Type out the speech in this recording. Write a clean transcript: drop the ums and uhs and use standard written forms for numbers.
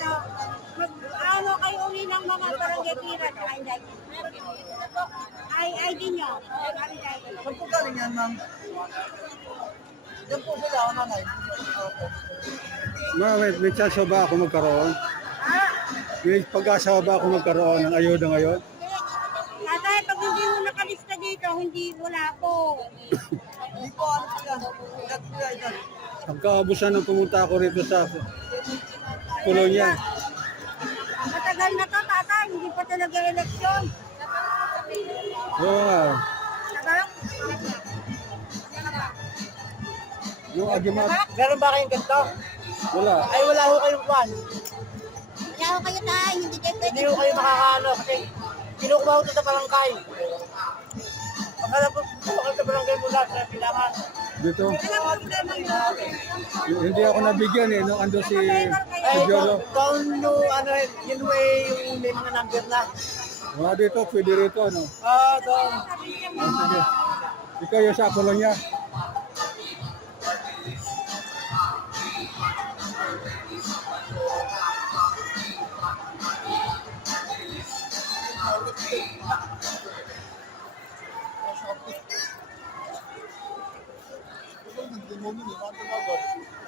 dito. Ano kayo uli ng mga barangay tira sa Inday? Ay, ID nyo. Saan po galing yan, ma'am? Yan po sila, ako nanay. May chance ba ako magkaroon? May pag-asa ba ako magkaroon ng ayuda ngayon? Tatay, pag hindi mo nakalista dito, hindi wala po. Hindi po, ano po yan? Ilan po yan? Pagkaabusan nang pumunta ako rito sa Polonia. Matagal na to, tatay. Hindi pa talaga eleksyon. Oo nga. Tagal? Yung agimat, Meron ba kayong ganito? wala. Ay, wala ho kayong kwan. Wala ko kayo, tay. Hindi kayo pwede. Hindi ho kayo makakaano kasi kinukuha ko ito sa barangay. Pagkala po, bakit sa barangay mula sa kailangan. Dito. Hindi ako nabigyan eh, nung ando si Jolo. Down yung ano, yun way yung may mga number na. Mga dito, pwede rito, no? Doon. Sige. Ikaw yung sa Polonia. Hindi mo nila,